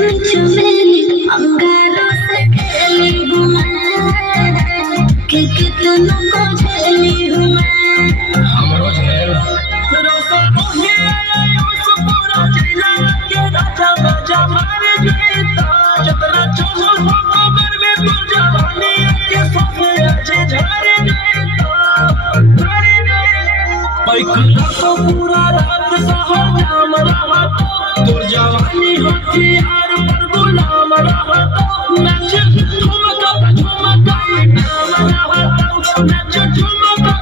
चमेली अंगारों से खेली हूँ मैं कि कितनों को झेली हूँ मैं हमरो झेल रोसा मोहे आया यूं पूरा जिला के राजा बाजा मारे जीता जतना चाहो वो घर में तू जवानी के सोफे अच्छे झारे पैकला तो पूरा रात सहा जाम रहा तोर जवानी हथियार पर गुलाम रहा नच झुमका नाम रहा नच झुमका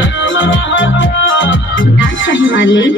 नाम रहा नाच वाले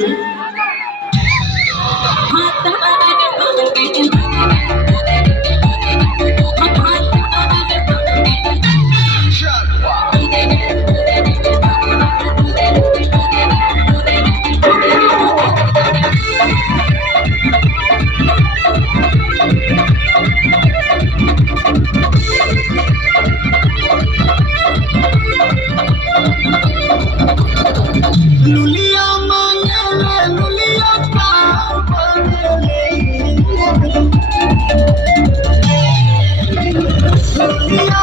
लुलिया मांगले लुलिया पार बनले लुलिया